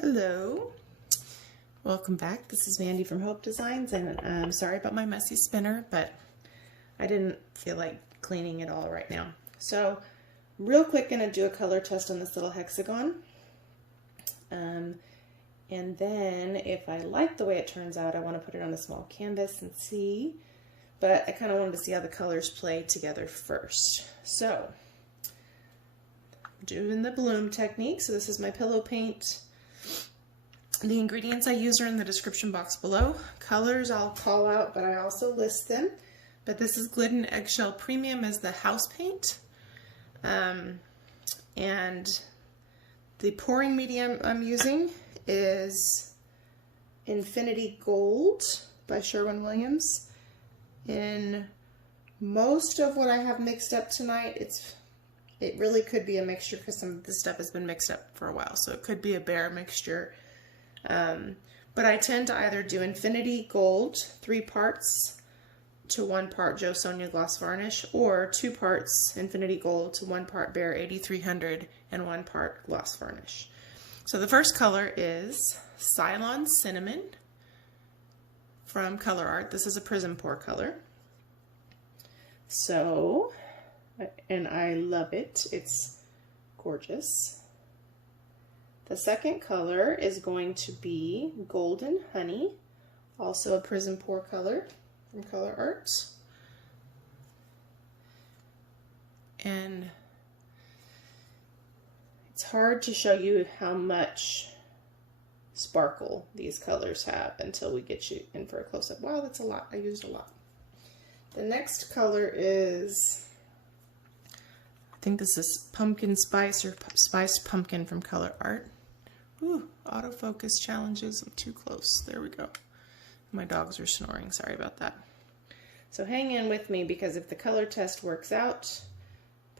Hello, welcome back. This is Mandy from Hope Designs, and I'm sorry about my messy spinner, but I didn't feel like cleaning it all right now. So real quick, gonna do a color test on this little hexagon, and then if I like the way it turns out, I want to put it on a small canvas and see, but I kind of wanted to see how the colors play together first. So doing the bloom technique. So this is my pillow paint. The ingredients I use are in the description box below. Colors I'll call out, but I also list them. But this is Glidden Eggshell Premium as the house paint. And the pouring medium I'm using is Infinity Gold by Sherwin-Williams. In most of what I have mixed up tonight, it really could be a mixture because some of this stuff has been mixed up for a while. So it could be a Behr mixture. But I tend to either do Infinity Gold, 3 parts to 1 part Joe Sonja Gloss Varnish, or 2 parts Infinity Gold to 1 part Behr 8300 and 1 part Gloss Varnish. So the first color is Ceylon Cinnamon from Colourarte. This is a Prizm pour color. So, and I love it. It's gorgeous. The second color is going to be Golden Honey, also a Prizm pour color from Colourarte. And it's hard to show you how much sparkle these colors have until we get you in for a close-up. Wow, that's a lot. I used a lot. The next color is, I think this is Pumpkin Spice or Spiced Pumpkin from Colourarte. Ooh, autofocus challenges. I'm too close. There we go. My dogs are snoring. Sorry about that. So hang in with me, because if the color test works out,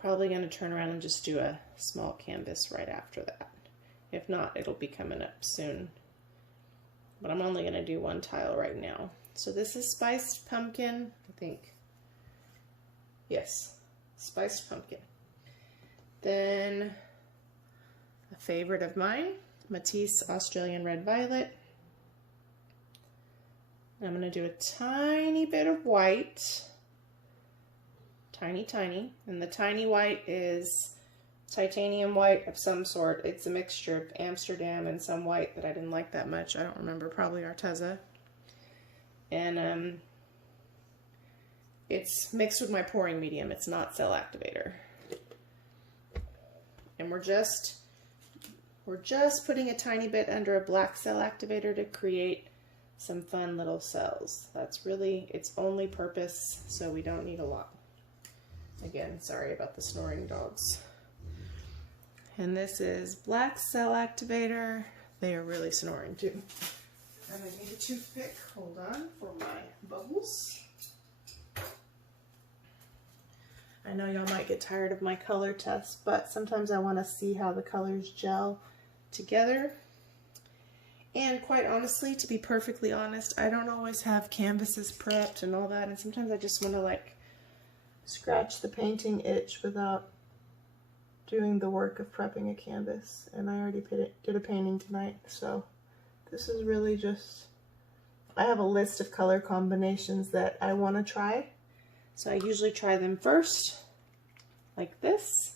probably going to turn around and just do a small canvas right after that. If not, it'll be coming up soon. But I'm only going to do 1 tile right now. So this is Spiced Pumpkin, I think. Yes, Spiced Pumpkin. Then a favorite of mine, Matisse Australian Red Violet. I'm going to do a tiny bit of white. Tiny, tiny. And the tiny white is titanium white of some sort. It's a mixture of Amsterdam and some white that I didn't like that much. I don't remember, probably Arteza. And it's mixed with my pouring medium. It's not cell activator. And we're just putting a tiny bit under a black cell activator to create some fun little cells. That's really its only purpose, so we don't need a lot. Again, sorry about the snoring dogs. And this is black cell activator. They are really snoring too. And I need a toothpick, hold on, for my bubbles. I know y'all might get tired of my color test, but sometimes I want to see how the colors gel together. And quite honestly, to be perfectly honest, I don't always have canvases prepped and all that, and sometimes I just want to like scratch the painting itch without doing the work of prepping a canvas. And I already did a painting tonight, so this is really just, I have a list of color combinations that I want to try. So I usually try them first, like this,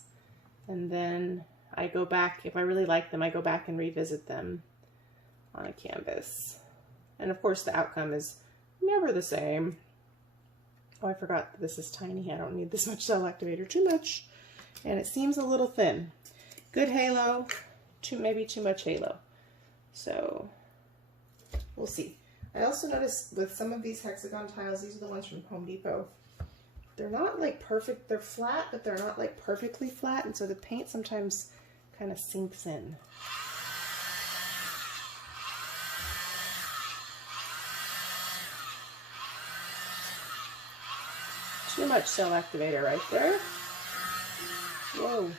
and then I go back, if I really like them, I go back and revisit them on a canvas. And of course the outcome is never the same. Oh, I forgot that this is tiny. I don't need this much cell activator, too much. And it seems a little thin. Good halo, maybe too much halo. So we'll see. I also noticed with some of these hexagon tiles, these are the ones from Home Depot, they're not like perfect, they're flat, but they're not like perfectly flat, and so the paint sometimes kind of sinks in. Too much cell activator right there. Whoa.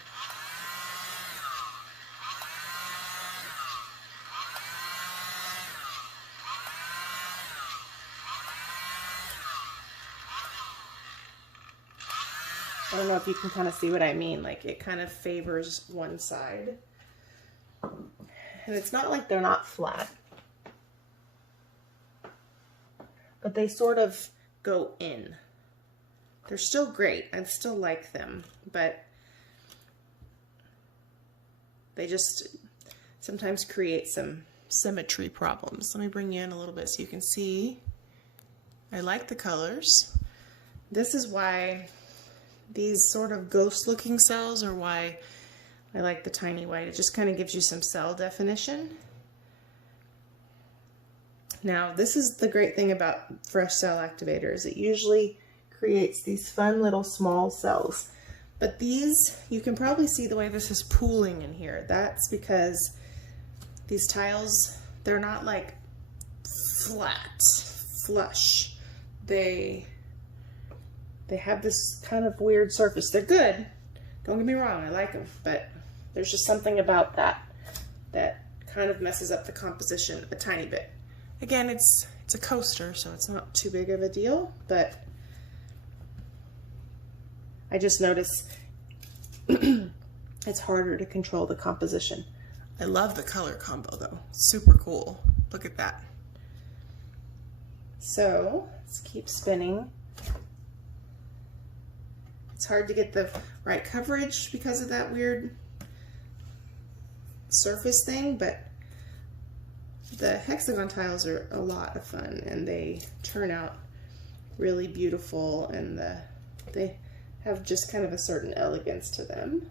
I don't know if you can kind of see what I mean, like it kind of favors one side. and it's not like they're not flat, but they sort of go in. They're still great. I still like them, but they just sometimes create some symmetry problems. Let me bring you in a little bit so you can see. I like the colors. This is why these sort of ghost looking cells are why I like the tiny white. It just kind of gives you some cell definition. Now, this is the great thing about fresh cell activators. It usually creates these fun little small cells. But these, you can probably see the way this is pooling in here. That's because these tiles, they're not like flat, flush. They have this kind of weird surface. They're good. Don't get me wrong, I like them, but there's just something about that that kind of messes up the composition a tiny bit. Again, it's a coaster, so it's not too big of a deal, but I just notice it's harder to control the composition. I love the color combo though. Super cool. Look at that. So let's keep spinning. It's hard to get the right coverage because of that weird surface thing, but the hexagon tiles are a lot of fun and they turn out really beautiful, and they have just kind of a certain elegance to them.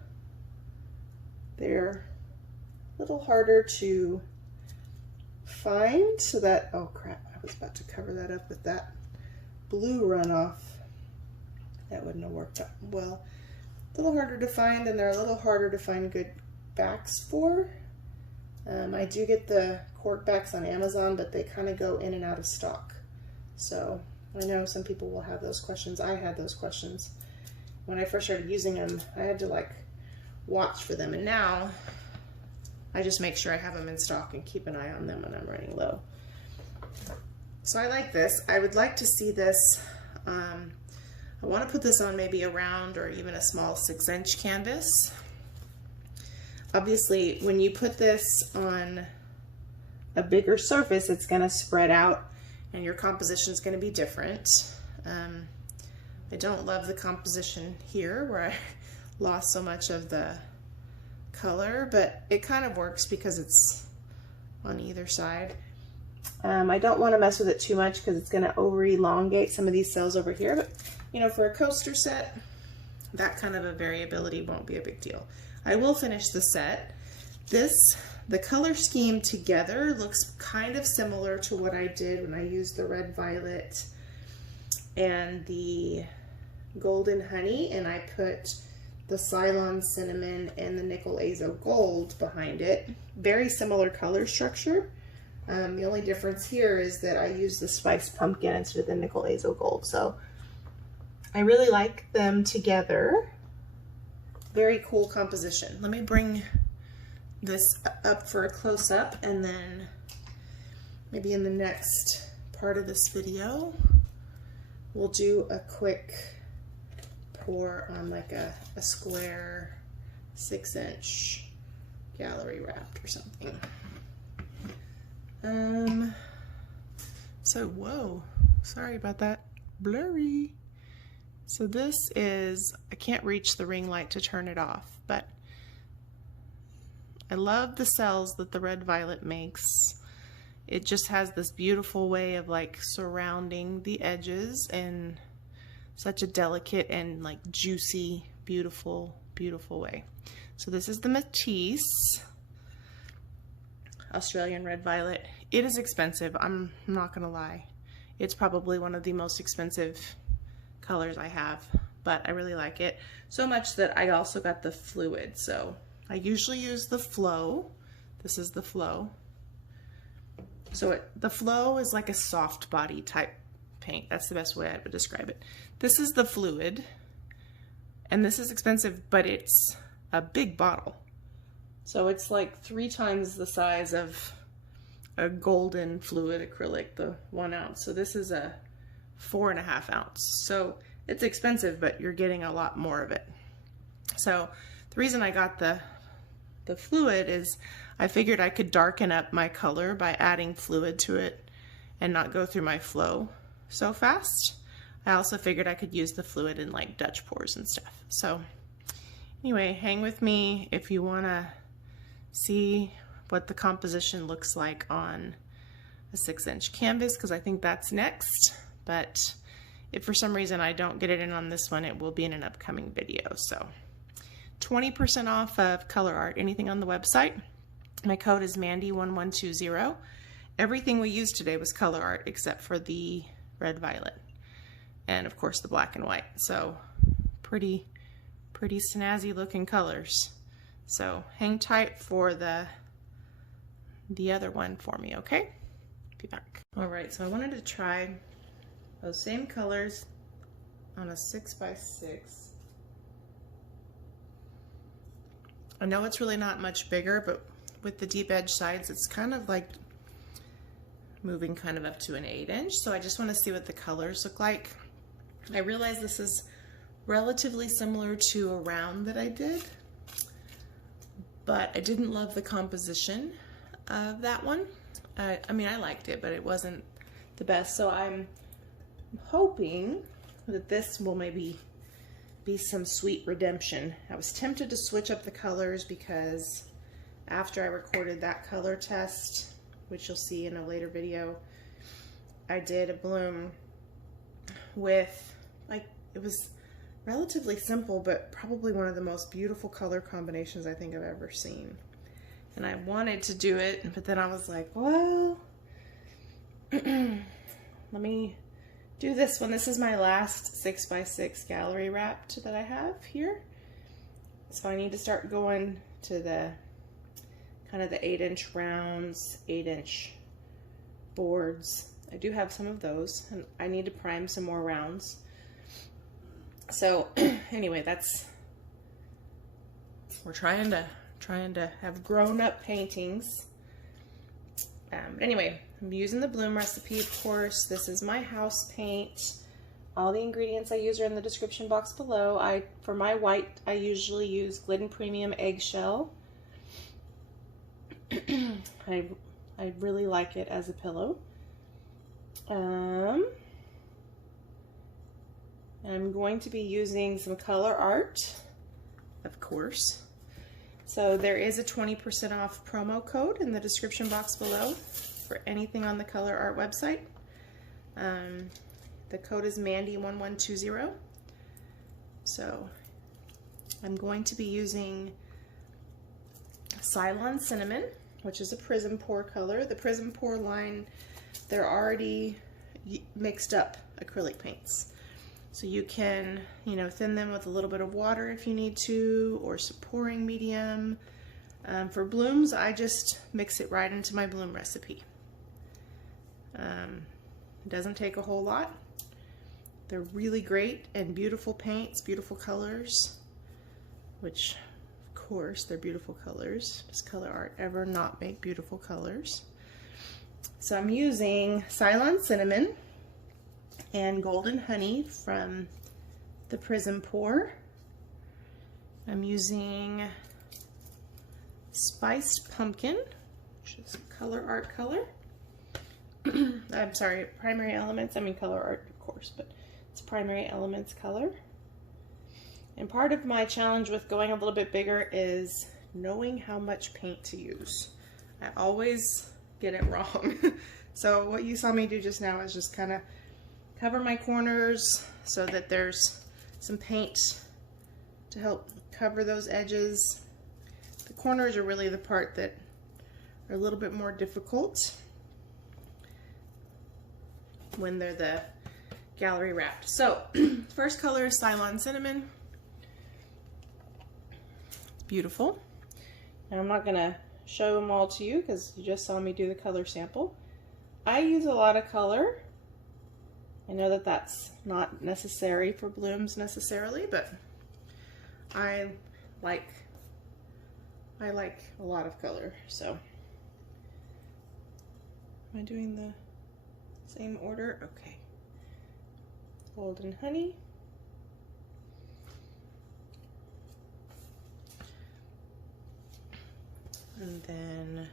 They're a little harder to find, so that, oh crap, I was about to cover that up with that blue runoff. That wouldn't have worked out well. A little harder to find, and they're a little harder to find good backs for. I do get the cork backs on Amazon, but they kind of go in and out of stock. So I know some people will have those questions. I had those questions. When I first started using them, I had to like watch for them, and now I just make sure I have them in stock and keep an eye on them when I'm running low. So I like this. I would like to see this. I want to put this on maybe a round or even a small 6-inch canvas. Obviously, when you put this on a bigger surface, it's going to spread out and your composition is going to be different. I don't love the composition here where I lost so much of the color, but it kind of works because it's on either side. I don't want to mess with it too much because it's going to over elongate some of these cells over here, but you know, for a coaster set, that kind of a variability won't be a big deal. I will finish the set. The color scheme together looks kind of similar to what I did when I used the red violet and the golden honey, and I put the Ceylon cinnamon and the nickel azo gold behind it. Very similar color structure. The only difference here is that I use the spiced pumpkin instead of the nickel azo gold. So I really like them together. Very cool composition. Let me bring this up for a close-up, and then maybe in the next part of this video we'll do a quick pour on like a square 6-inch gallery wrapped or something. So whoa, sorry about that, blurry. So this is, I can't reach the ring light to turn it off, but I love the cells that the red violet makes. It just has this beautiful way of like surrounding the edges in such a delicate and like juicy, beautiful, beautiful way. So this is the Matisse Australian red violet. It is expensive, I'm not gonna lie. It's probably one of the most expensive colors I have, but I really like it so much that I also got the fluid. So I usually use the flow. This is the flow. So the flow is like a soft body type paint. That's the best way I would describe it. This is the fluid, and this is expensive, but it's a big bottle. So it's like 3 times the size of a golden fluid acrylic, the 1 ounce. So this is a 4.5 ounce. So it's expensive, but you're getting a lot more of it. So the reason I got the the fluid is I figured I could darken up my color by adding fluid to it and not go through my flow so fast. I also figured I could use the fluid in like Dutch pours and stuff. So anyway, hang with me if you want to see what the composition looks like on a 6-inch canvas, because I think that's next. But if for some reason I don't get it in on this one, it will be in an upcoming video. So 20% off of Colourarte, anything on the website. My code is Mandy1120. Everything we used today was Colourarte except for the red violet and of course the black and white. So pretty snazzy looking colors. So hang tight for the other one for me, okay? Be back. All right, so I wanted to try those same colors on a 6x6. I know it's really not much bigger, but with the deep edge sides, it's kind of like moving kind of up to an 8-inch. So I just want to see what the colors look like. I realize this is relatively similar to a round that I did, but I didn't love the composition of that one. I mean, I liked it, but it wasn't the best. So I'm hoping that this will maybe be some sweet redemption. I was tempted to switch up the colors because after I recorded that color test, which you'll see in a later video, I did a bloom with, like, it was relatively simple, but probably one of the most beautiful color combinations I think I've ever seen. And I wanted to do it, but then I was like, well, let me do this one. This is my last 6x6 gallery wrapped that I have here. So I need to start going to the kind of the 8-inch rounds, 8-inch boards. I do have some of those, and I need to prime some more rounds. So anyway, we're trying to have grown-up paintings. Anyway, I'm using the bloom recipe, of course. This is my house paint. All the ingredients I use are in the description box below. For my white, I usually use Glidden Premium Eggshell. I really like it as a pillow. I'm going to be using some Colourarte, of course. So there is a 20% off promo code in the description box below for anything on the Colourarte website. The code is Mandy1120. So I'm going to be using Ceylon Cinnamon, which is a Prizm pour color. The Prizm pour line, they're already mixed up acrylic paints. So you can, thin them with a little bit of water if you need to, or some pouring medium. For blooms, I just mix it right into my bloom recipe. It doesn't take a whole lot. They're really great and beautiful paints, beautiful colors, which, of course, they're beautiful colors. Does Colourarte ever not make beautiful colors? So I'm using Ceylon Cinnamon and Golden Honey from the Prizm pour. I'm using Spiced Pumpkin, which is Colourarte color. I'm sorry, Primary Elements. I mean Colourarte, of course, but it's Primary Elements color. And part of my challenge with going a little bit bigger is knowing how much paint to use. I always get it wrong. So what you saw me do just now is just kind of cover my corners so that there's some paint to help cover those edges. The corners are really the part that are a little bit more difficult when they're the gallery wrapped. So first color is Ceylon Cinnamon. It's beautiful. And I'm not gonna show them all to you because you just saw me do the color sample. I use a lot of color. I know that that's not necessary for blooms necessarily, but I like a lot of color. So am I doing the same order? Okay. Golden Honey. And then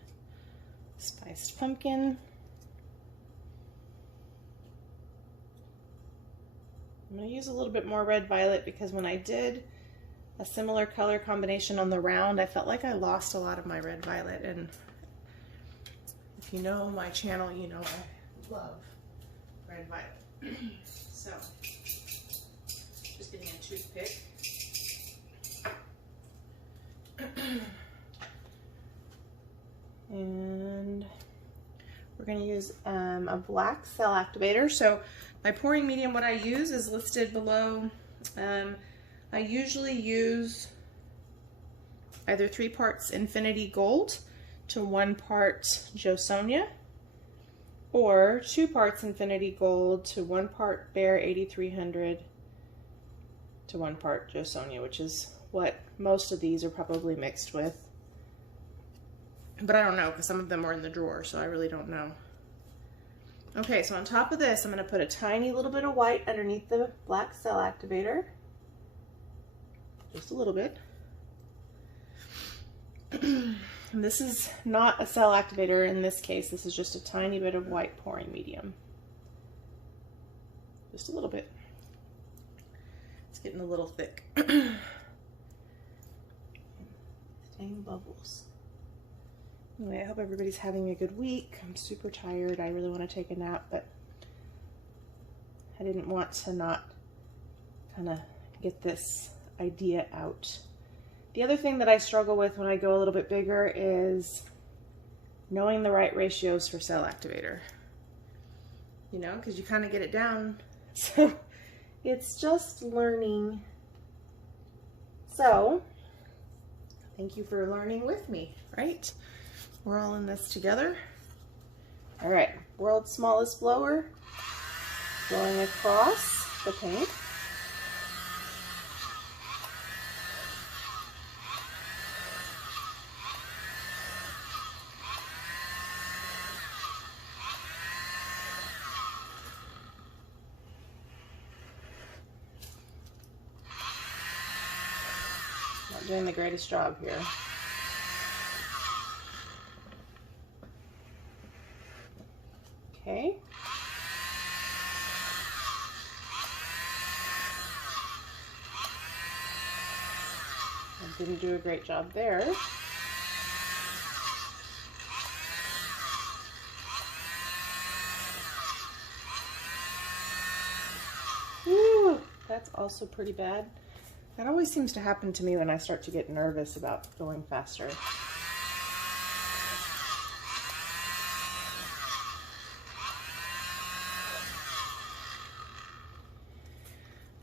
spiced pumpkin. I'm going to use a little bit more red violet because when I did a similar color combination on the round, I felt like I lost a lot of my red violet. And if you know my channel, you know I love red violet. So, just getting a toothpick. And we're going to use a black cell activator. So my pouring medium, what I use is listed below. I usually use either 3 parts Infinity Gold to 1 part Sonja, or 2 parts Infinity Gold to 1 part Behr 8300 to 1 part Sonja, which is what most of these are probably mixed with. But I don't know, because some of them are in the drawer, so I really don't know. Okay, so on top of this, I'm going to put a tiny little bit of white underneath the black cell activator. Just a little bit. And this is not a cell activator in this case. This is just a tiny bit of white pouring medium. Just a little bit. It's getting a little thick. Dang bubbles. Anyway, I hope everybody's having a good week. I'm super tired. I really want to take a nap, but I didn't want to not kind of get this idea out. The other thing that I struggle with when I go a little bit bigger is knowing the right ratios for cell activator. You know, because you kind of get it down. So it's just learning. So thank you for learning with me, right? We're all in this together. All right, world's smallest blower, going across the paint. Not doing the greatest job here. Okay. I didn't do a great job there. Woo, that's also pretty bad. That always seems to happen to me when I start to get nervous about going faster.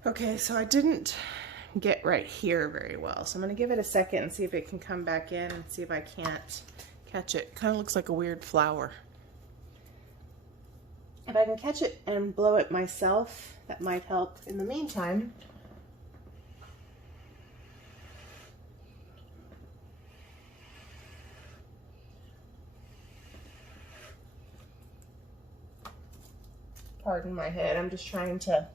Okay, so I didn't get right here very well, so I'm going to give it a second and see if it can come back in and see if I can't catch it. Kind of looks like a weird flower. If I can catch it and blow it myself, that might help. In the meantime, pardon my head, I'm just trying to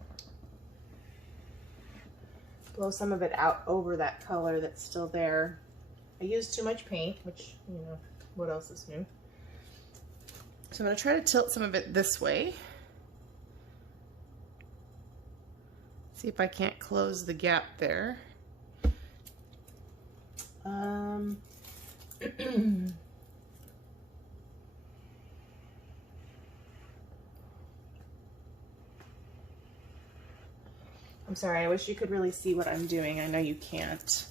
blow some of it out over that color that's still there. I used too much paint, which, you know, what else is new? So I'm going to try to tilt some of it this way. See if I can't close the gap there. I'm sorry, I wish you could really see what I'm doing. I know you can't.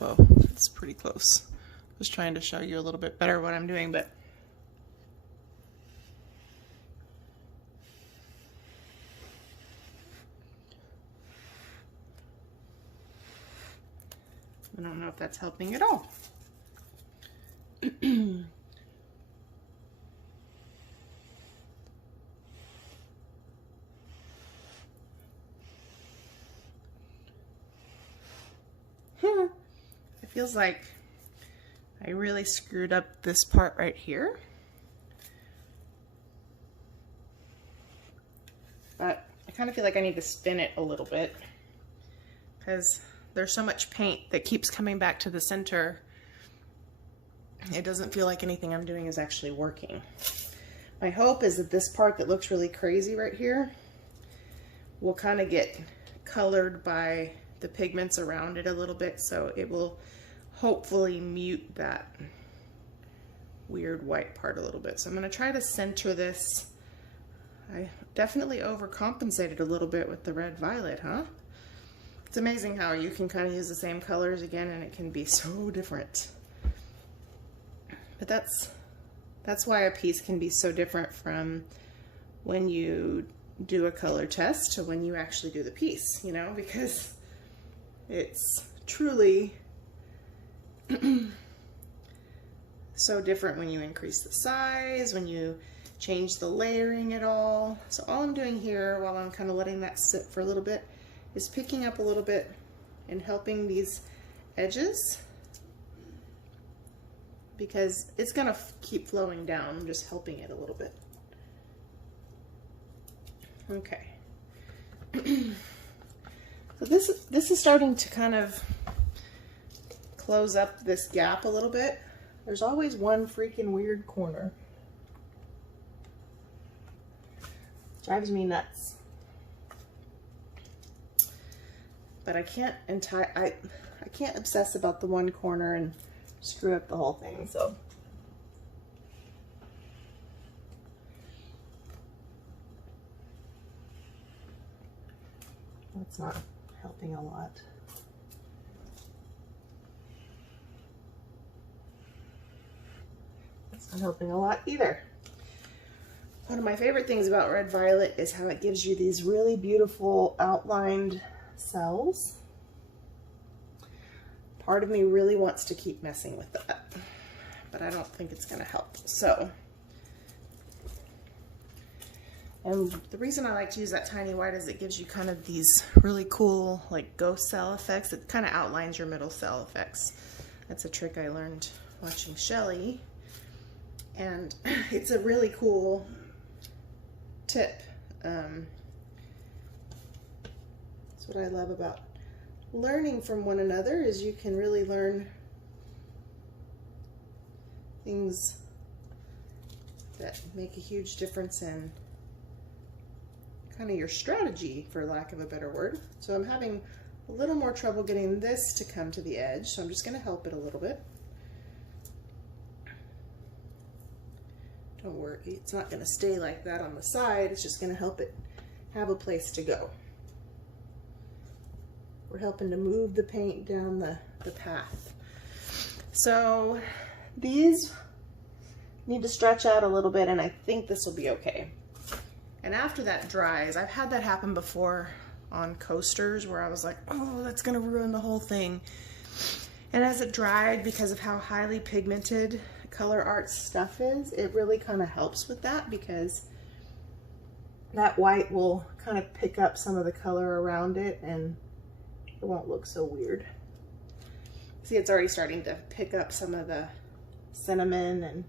Whoa, it's pretty close. I was trying to show you a little bit better what I'm doing, but I don't know if that's helping at all. It feels like I really screwed up this part right here. But I kind of feel like I need to spin it a little bit because there's so much paint that keeps coming back to the center. It doesn't feel like anything I'm doing is actually working. My hope is that this part that looks really crazy right here will kind of get colored by the pigments around it a little bit, so it will hopefully mute that weird white part a little bit. So I'm going to try to center this. I definitely overcompensated a little bit with the red violet, huh? It's amazing how you can kind of use the same colors again and it can be so different. But that's why a piece can be so different from when you do a color test to when you actually do the piece, you know, because it's truly so different when you increase the size, when you change the layering at all. So all I'm doing here while I'm kind of letting that sit for a little bit is picking up a little bit and helping these edges, because it's gonna keep flowing down. I'm just helping it a little bit. Okay. So this is starting to kind of close up this gap a little bit. There's always one freaking weird corner. Drives me nuts. But I can't I can't obsess about the one corner and screw up the whole thing, so. That's not helping a lot. That's not helping a lot either. One of my favorite things about red violet is how it gives you these really beautiful outlined cells. Part of me really wants to keep messing with that, but I don't think it's going to help. So, and the reason I like to use that tiny white is it gives you kind of these really cool like ghost cell effects. It kind of outlines your middle cell effects. That's a trick I learned watching Shelley, and it's a really cool tip. That's what I love about learning from one another, is you can really learn things that make a huge difference in kind of your strategy, for lack of a better word. So I'm having a little more trouble getting this to come to the edge, so I'm just going to help it a little bit. Don't worry, it's not going to stay like that on the side, it's just going to help it have a place to go. We're helping to move the paint down the path. So these need to stretch out a little bit, and I think this will be okay. And after that dries, I've had that happen before on coasters where I was like, oh, that's gonna ruin the whole thing. And as it dried, because of how highly pigmented Colourarte stuff is, it really kind of helps with that, because that white will kind of pick up some of the color around it and it won't look so weird. See, it's already starting to pick up some of the cinnamon and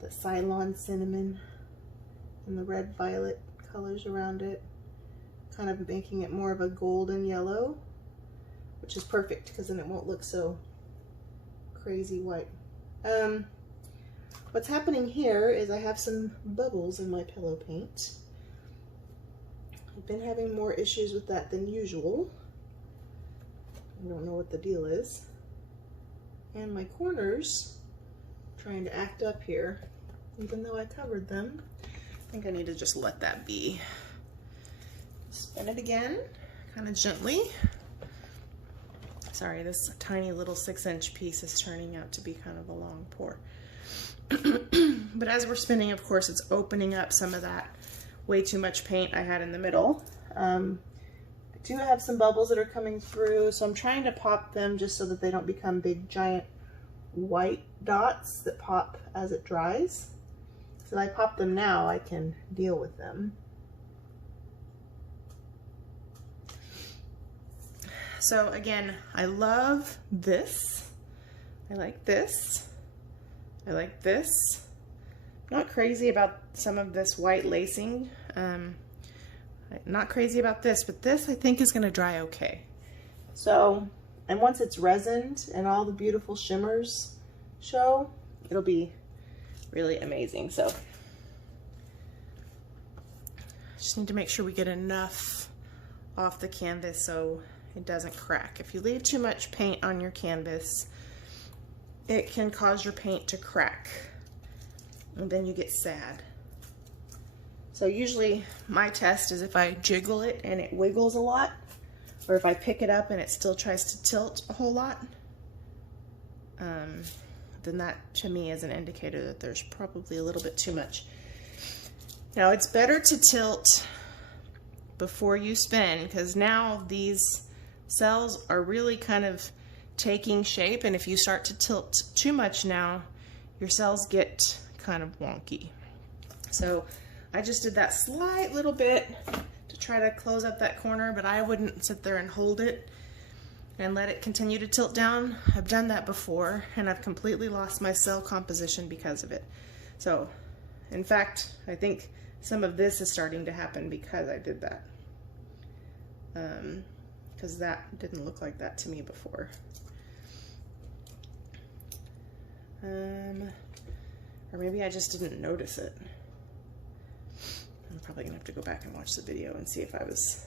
the Ceylon cinnamon and the red violet colors around it, kind of making it more of a golden yellow, which is perfect because then it won't look so crazy white. What's happening here is I have some bubbles in my pillow paint. I've been having more issues with that than usual. I don't know what the deal is. And my corners trying to act up here, even though I covered them. I think I need to just let that be. Spin it again, kind of gently. Sorry, this tiny little 6-inch piece is turning out to be kind of a long pour. But as we're spinning, of course, it's opening up some of that way too much paint I had in the middle. I do have some bubbles that are coming through, so I'm trying to pop them just so that they don't become big giant white dots that pop as it dries. So if I pop them now, I can deal with them. So again, I love this. I like this. I like this. Not crazy about some of this white lacing. Not crazy about this, but this I think is going to dry okay. So, and once it's resined and all the beautiful shimmers show, it'll be really amazing. So just need to make sure we get enough off the canvas so it doesn't crack. If you leave too much paint on your canvas, it can cause your paint to crack, and then you get sad. So usually my test is if I jiggle it and it wiggles a lot, or if I pick it up and it still tries to tilt a whole lot, then that to me is an indicator that there's probably a little bit too much. Now it's better to tilt before you spin, because now these cells are really kind of taking shape, and if you start to tilt too much now, your cells get kind of wonky. So I just did that slight little bit to try to close up that corner, but I wouldn't sit there and hold it and let it continue to tilt down. I've done that before, and I've completely lost my cell composition because of it. So in fact, I think some of this is starting to happen because I did that. Because that didn't look like that to me before. Or maybe I just didn't notice it. I'm probably gonna have to go back and watch the video and see if I was,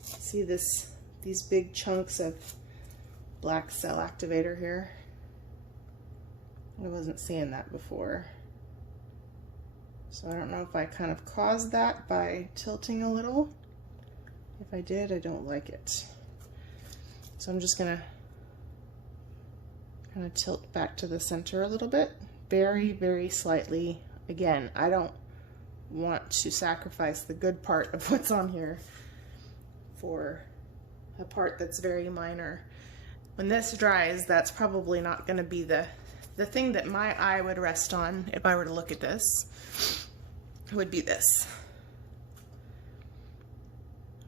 see these big chunks of black cell activator here. I wasn't seeing that before. So I don't know if I kind of caused that by tilting a little. If I did, I don't like it. So I'm just gonna kind of tilt back to the center a little bit, very, very slightly. Again, I don't want to sacrifice the good part of what's on here for a part that's very minor. When this dries, that's probably not going to be the thing that my eye would rest on if I were to look at this, would be this.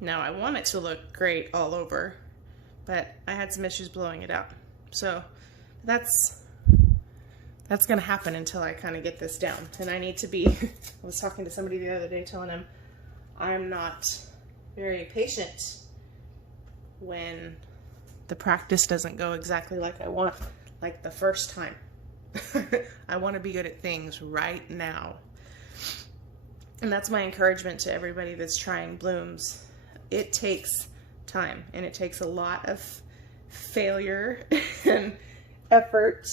Now I want it to look great all over, but I had some issues blowing it out. So that's going to happen until I kind of get this down. And I need to be, I was talking to somebody the other day telling him I'm not very patient when the practice doesn't go exactly like I want, like the first time. I want to be good at things right now. And that's my encouragement to everybody that's trying blooms. It takes time, and it takes a lot of failure and effort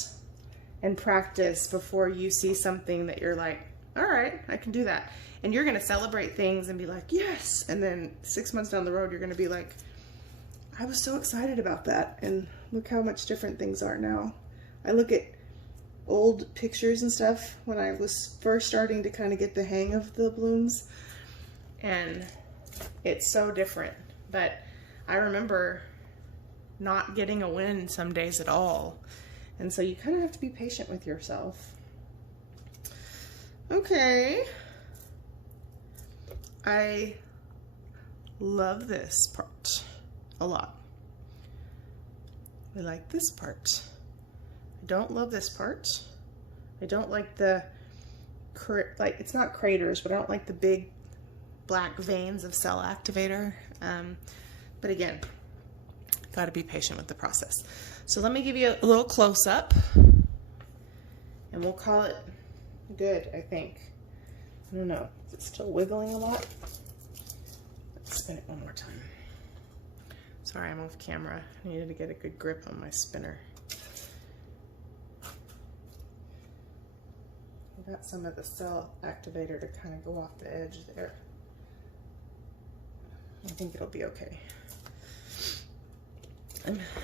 and practice before you see something that you're like, all right, I can do that. And you're going to celebrate things and be like, yes. And then 6 months down the road, you're going to be like, I was so excited about that. And look how much different things are now. I look at old pictures and stuff when I was first starting to kind of get the hang of the blooms, and it's so different. But I remember not getting a win some days at all. And so you kind of have to be patient with yourself. Okay. I love this part a lot. I like this part. I don't love this part. I don't like the, like, it's not craters, but I don't like the big black veins of cell activator. But again, got to be patient with the process. So let me give you a little close-up, and we'll call it good, I think. I don't know, is it still wiggling a lot? Let's spin it one more time. Sorry, I'm off camera. I needed to get a good grip on my spinner. I got some of the cell activator to kind of go off the edge there. I think it'll be okay.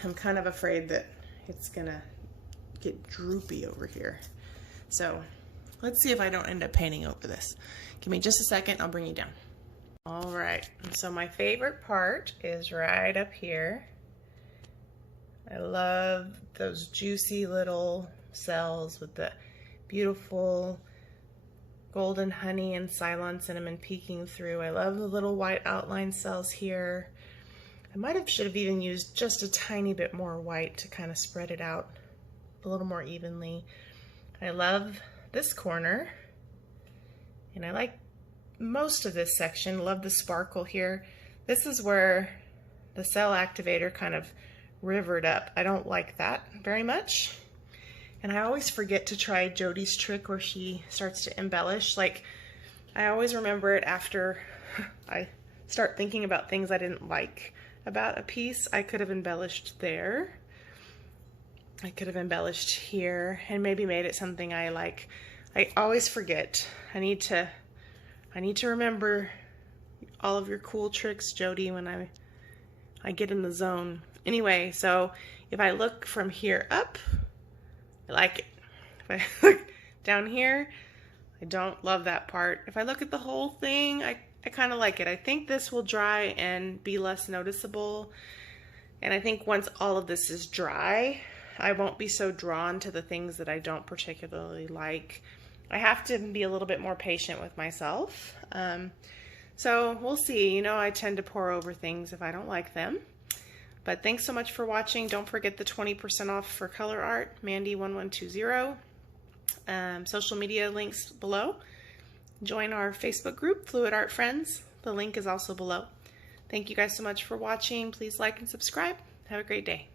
I'm kind of afraid that it's gonna get droopy over here. So let's see if I don't end up painting over this. Give me just a second, I'll bring you down. All right, so my favorite part is right up here. I love those juicy little cells with the beautiful golden honey and Ceylon cinnamon peeking through. I love the little white outline cells here. I should have even used just a tiny bit more white to kind of spread it out a little more evenly. I love this corner, and I like most of this section. Love the sparkle here. This is where the cell activator kind of rivered up. I don't like that very much. And I always forget to try Jody's trick where she starts to embellish. Like, I always remember it after I start thinking about things I didn't like about a piece. I could have embellished there. I could have embellished here and maybe made it something I like. I always forget. I need to remember all of your cool tricks, Jody, when I get in the zone. Anyway, so if I look from here up, I like it. If I look down here, I don't love that part. If I look at the whole thing, I kind of like it. I think this will dry and be less noticeable. And I think once all of this is dry, I won't be so drawn to the things that I don't particularly like. I have to be a little bit more patient with myself. So we'll see. You know, I tend to pour over things if I don't like them. But thanks so much for watching. Don't forget the 20% off for Colourarte, Mandy1120. Social media links below. Join our Facebook group, Fluidart Friends. The link is also below. Thank you guys so much for watching. Please like and subscribe. Have a great day.